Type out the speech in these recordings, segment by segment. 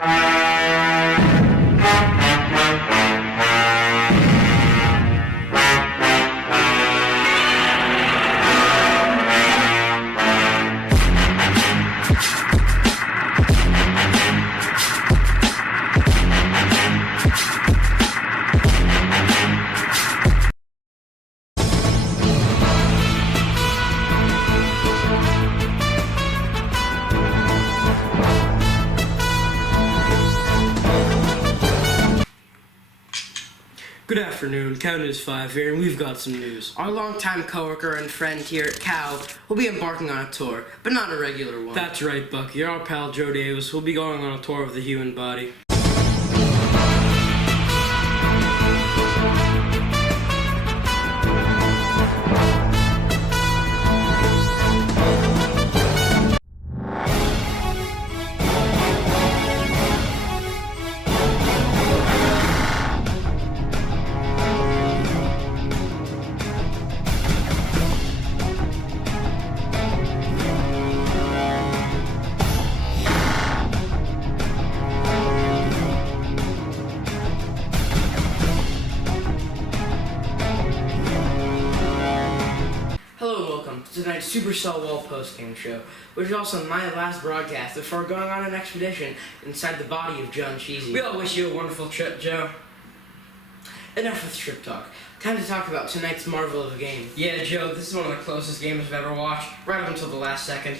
Good afternoon, Count is 5 here, and we've got some news. Our longtime coworker and friend here at Cal will be embarking on a tour, but not a regular one. That's right, Bucky. Our pal Joe Davis will be going on a tour of the human body. Tonight's Super Cell Wall postgame show, which is also my last broadcast before going on an expedition inside the body of John Cheezi. We all wish you a wonderful trip, Joe. Enough with trip talk. Time to talk about tonight's marvel of a game. Yeah, Joe, this is one of the closest games I've ever watched, right up until the last second.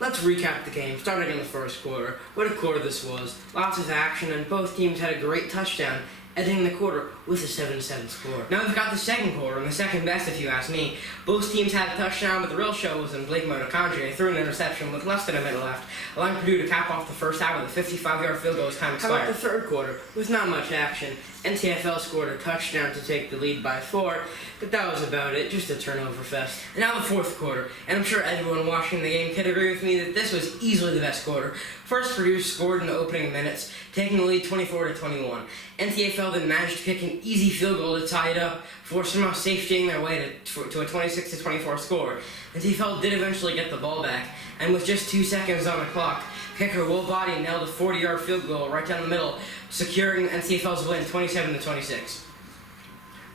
Let's recap the game, starting in the first quarter. What a quarter this was. Lots of action, and both teams had a great touchdown, ending the quarter with a 7-7 score. Now we've got the second quarter, and the second best if you ask me. Both teams had a touchdown, but the real show was when Blake Motoconjure threw an interception with less than a minute left, allowing Purdue to cap off the first half with a 55-yard field goal as time expired. How about the third quarter? With not much action, NTFL scored a touchdown to take the lead by 4, but that was about it, just a turnover fest. And now the fourth quarter, and I'm sure everyone watching the game could agree with me that this was easily the best quarter. First, Purdue scored in the opening minutes, taking the lead 24-21. NTFL then managed to kick an easy field goal to tie it up, before somehow safetying their way to a 26-24 score. NTFL did eventually get the ball back, and with just 2 seconds on the clock, kicker Will Body nailed a 40-yard field goal right down the middle, securing NTFL's win 27-26.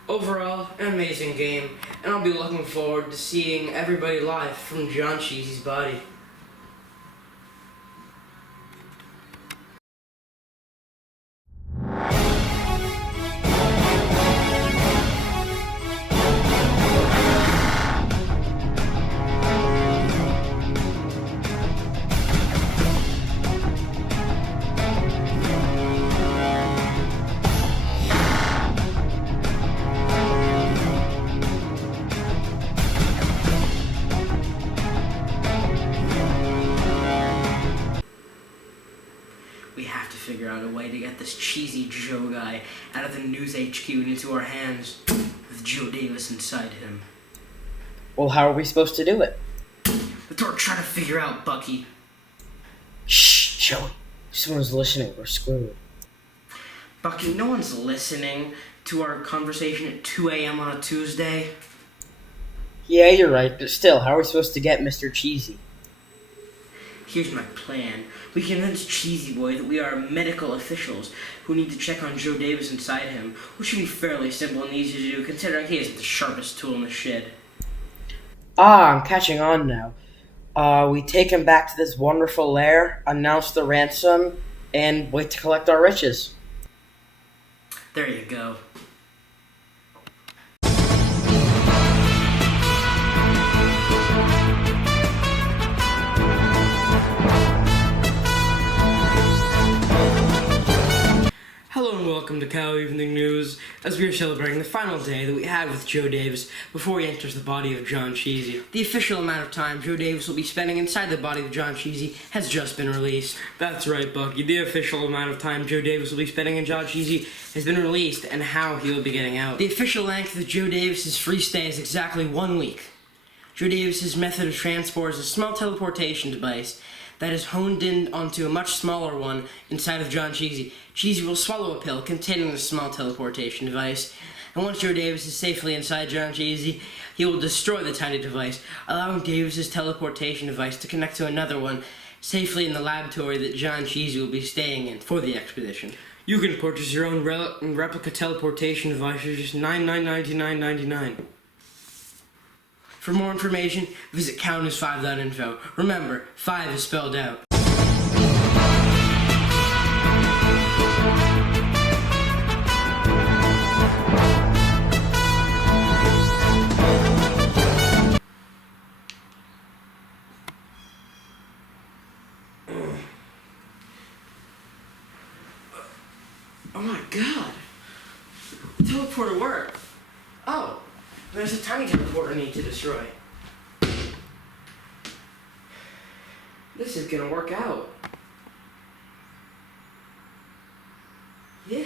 Overall, an amazing game, and I'll be looking forward to seeing everybody live from John Cheezy's body. We have to figure out a way to get this Cheezi Joe guy out of the News HQ and into our hands with Joe Davis inside him. Well, how are we supposed to do it? That's what we're trying to figure out, Bucky. Shh, Joey. If someone's listening, we're screwed. Bucky, no one's listening to our conversation at 2 a.m. on a Tuesday. Yeah, you're right, but still, how are we supposed to get Mr. Cheezi? Here's my plan. We convince Cheezi Boy that we are medical officials who need to check on Joe Davis inside him, which should be fairly simple and easy to do considering he isn't the sharpest tool in the shed. Ah, I'm catching on now. We take him back to this wonderful lair, announce the ransom, and wait to collect our riches. There you go. Hello and welcome to Cal Evening News, as we are celebrating the final day that we had with Joe Davis before he enters the body of John Cheezi. The official amount of time Joe Davis will be spending inside the body of John Cheezi has just been released. That's right, Bucky. The official amount of time Joe Davis will be spending in John Cheezi has been released, and how he will be getting out. The official length of Joe Davis's free stay is exactly 1 week. Joe Davis's method of transport is a small teleportation device that is honed in onto a much smaller one inside of John Cheezi. Cheezi will swallow a pill containing the small teleportation device, and once Joe Davis is safely inside John Cheezi, he will destroy the tiny device, allowing Davis's teleportation device to connect to another one, safely in the laboratory that John Cheezi will be staying in for the expedition. You can purchase your own replica teleportation device for just $99.99.99. For more information, visit counters5.info. Remember, 5 is spelled out. Oh my god! The teleporter worked! Oh, there's a tiny teleporter I need to destroy. This is gonna work out. Yeah.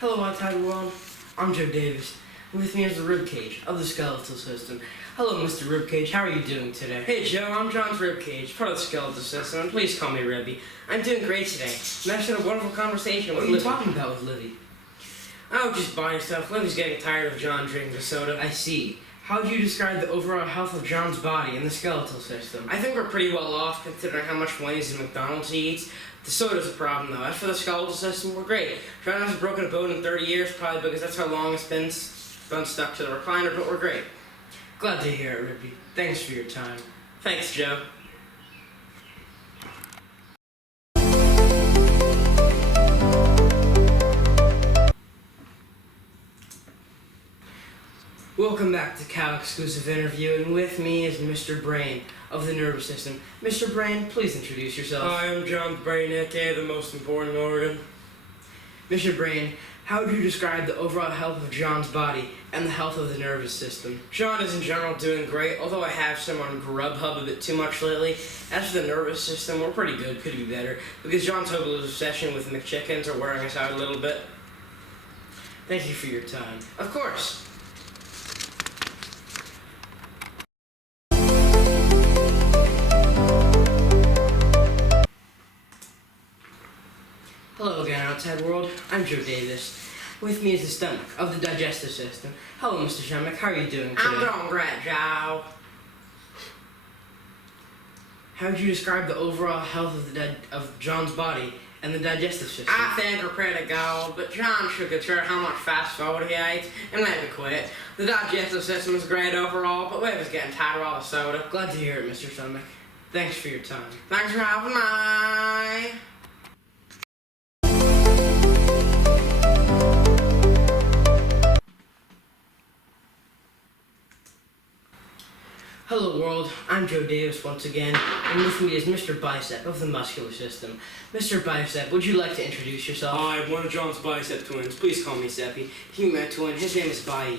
Hello, Untitled World. I'm Joe Davis. With me is the ribcage of the skeletal system. Hello, Mr. Ribcage. How are you doing today? Hey, Joe. I'm John's ribcage, part of the skeletal system, and please call me Ribby. I'm doing great today. And I just had a wonderful conversation with Livy. What are you talking about with Livy? Oh, just buying stuff. Livy's getting tired of John drinking the soda. I see. How would you describe the overall health of John's body and the skeletal system? I think we're pretty well off considering how much Wendy's and McDonald's he eats. The soda's a problem though. As for the skeletal system, we're great. John hasn't broken a bone in 30 years, probably because that's how long it's been stuck to the recliner, but we're great. Glad to hear it, Ribby. Thanks for your time. Thanks, Joe. Welcome back to Cow Exclusive Interview, and with me is Mr. Brain of the nervous system. Mr. Brain, please introduce yourself. Hi, I'm John's brain, aka the most important organ. Mr. Brain, how would you describe the overall health of John's body and the health of the nervous system? John is in general doing great, although I have some on Grubhub a bit too much lately. As for the nervous system, we're pretty good, could be better, because John's hopeless obsession with McChickens are wearing us out a little bit. Thank you for your time. Of course. Hello again, outside world. I'm Joe Davis. With me is the stomach of the digestive system. Hello, Mr. Stomach. How are you doing today? I'm doing great, Joe. How would you describe the overall health of John's body and the digestive system? I think we're pretty good, but John should consider how much fast food he eats and maybe quit. The digestive system is great overall, but Liv is getting tired of all the soda. Glad to hear it, Mr. Stomach. Thanks for your time. Thanks for having me. Hello world, I'm Joe Davis once again, and with me is Mr. Bicep of the muscular system. Mr. Bicep, would you like to introduce yourself? I'm one of John's bicep twins. Please call me Seppi. He met twin. His name is Bai.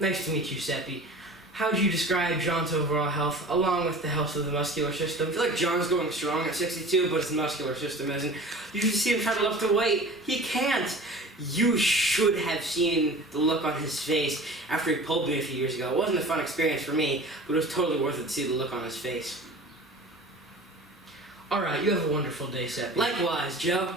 Nice to meet you, Seppi. How would you describe John's overall health, along with the health of the muscular system? I feel like John's going strong at 62, but his muscular system isn't. You should see him try to lift the weight. He can't. You should have seen the look on his face after he pulled me a few years ago. It wasn't a fun experience for me, but it was totally worth it to see the look on his face. Alright, you have a wonderful day, Seppi. Likewise, Joe.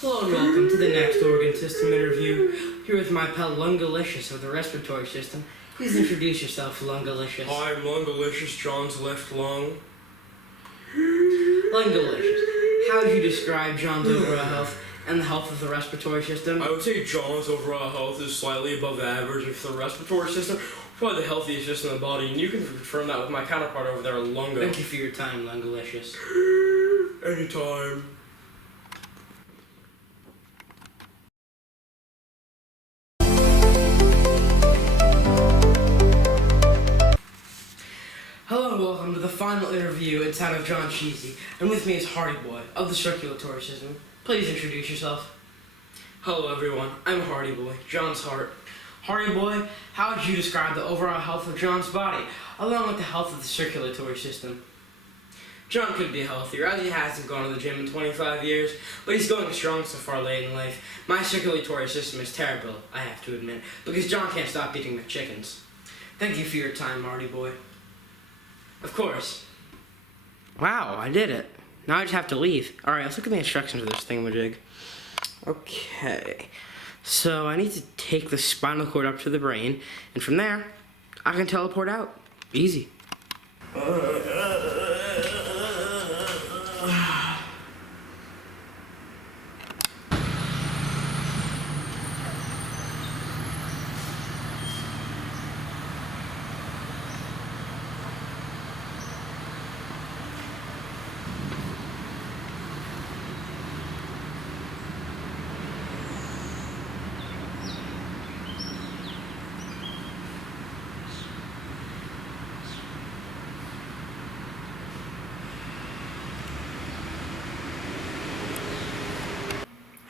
Hello and welcome to the next organ system interview. Here with my pal Lungalicious of the respiratory system. Please introduce yourself, Lungalicious. Hi, I'm Lungalicious, John's left lung. Lungalicious, how would you describe John's overall health and the health of the respiratory system? I would say John's overall health is slightly above average, and for the respiratory system, probably the healthiest system in the body, and you can confirm that with my counterpart over there, Lunga. Thank you for your time, Lungalicious. Anytime. Hello and welcome to the final interview inside of John Cheezi, and with me is Hardy Boy of the circulatory system. Please introduce yourself. Hello everyone, I'm Hardy Boy, John's heart. Hardy Boy, how would you describe the overall health of John's body, along with the health of the circulatory system? John could be healthier, as he hasn't gone to the gym in 25 years, but he's going strong so far late in life. My circulatory system is terrible, I have to admit, because John can't stop eating McChickens. Thank you for your time, Marty boy. Of course. Wow, I did it. Now I just have to leave. Alright, let's look at the instructions of this thingamajig. Okay. So I need to take the spinal cord up to the brain, and from there, I can teleport out. Easy.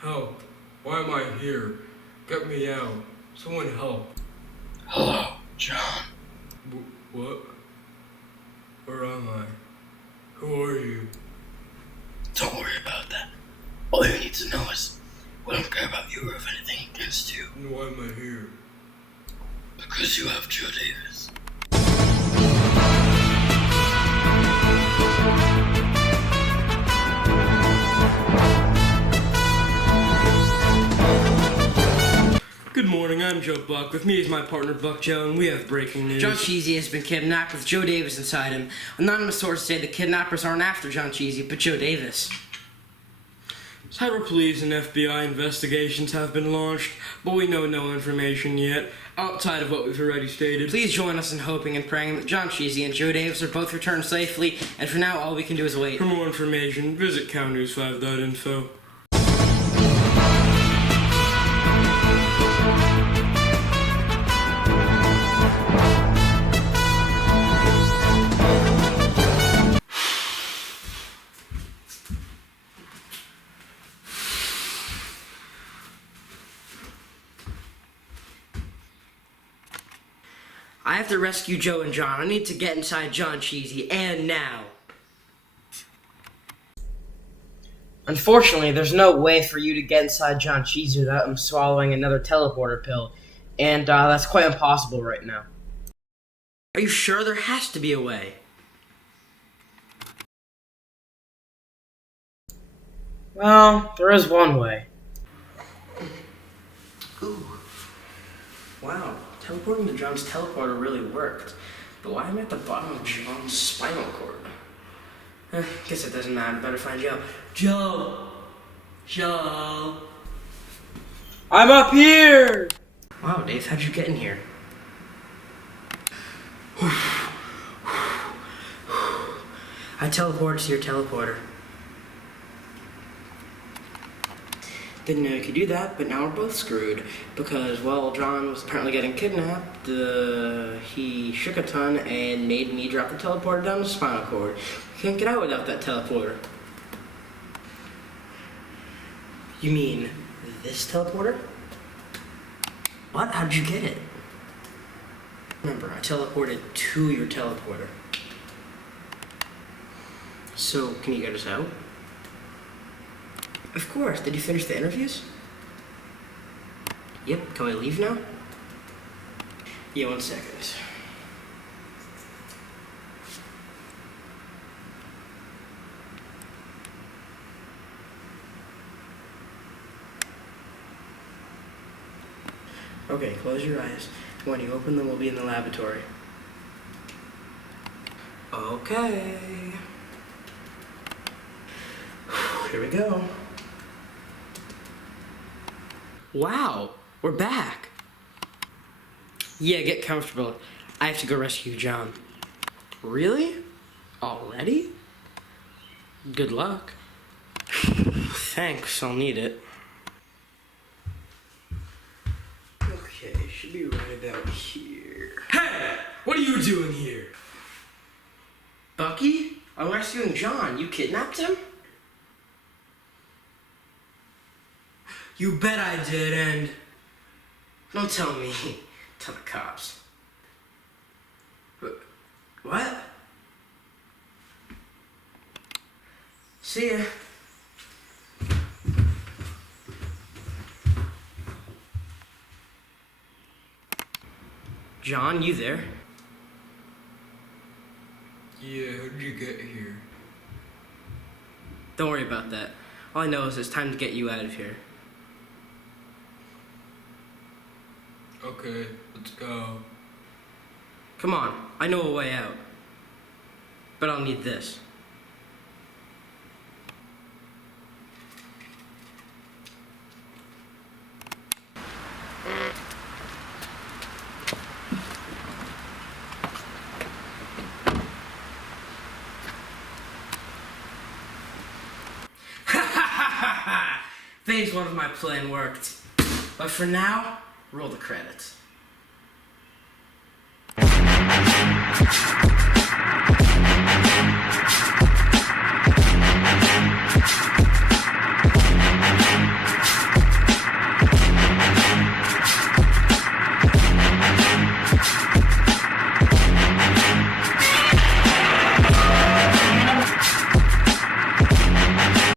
Help! Why am I here? Get me out. Someone help. Hello, John. What? Where am I? Who are you? Don't worry about that. All you need to know is we don't care about you or if anything against you. And why am I here? Because you have Joe Davis. Good morning, I'm Joe Buck. With me is my partner Buck Joe, and we have breaking news. John Cheezi has been kidnapped with Joe Davis inside him. Anonymous sources say the kidnappers aren't after John Cheezi, but Joe Davis. Cyber police and FBI investigations have been launched, but we know no information yet, outside of what we've already stated. Please join us in hoping and praying that John Cheezi and Joe Davis are both returned safely, and for now, all we can do is wait. For more information, visit cownnews5.info. I have to rescue Joe and John. I need to get inside John Cheezi, and now. Unfortunately, there's no way for you to get inside John Cheezi without him swallowing another teleporter pill, and that's quite impossible right now. Are you sure there has to be a way? Well, there is one way. Ooh. Wow, teleporting to John's teleporter really worked. But why am I at the bottom of John's spinal cord? Guess it doesn't matter. Better find Joe. Joe! Joe! I'm up here! Wow, Dave, how'd you get in here? I teleported to your teleporter. Didn't know you could do that, but now we're both screwed. Because, well, John was apparently getting kidnapped. He shook a ton and made me drop the teleporter down the spinal cord. Can't get out without that teleporter. You mean this teleporter? What? How'd you get it? Remember, I teleported to your teleporter. So, can you get us out? Of course. Did you finish the interviews? Yep. Can we leave now? Yeah, 1 second. Okay, close your eyes. When you open them, we'll be in the laboratory. Okay. Here we go. Wow, we're back. Yeah, get comfortable. I have to go rescue John. Really? Already? Good luck. Thanks, I'll need it. Okay, should be right about here. Hey! What are you doing here? Bucky? I'm rescuing John. You kidnapped him? You bet I did, and... Don't tell me. Tell the cops. What? See ya. John, you there? Yeah, how'd you get here? Don't worry about that. All I know is it's time to get you out of here. Okay, let's go. Come on, I know a way out. But I'll need this. Phase 1 of my plan worked. But for now, roll the credits.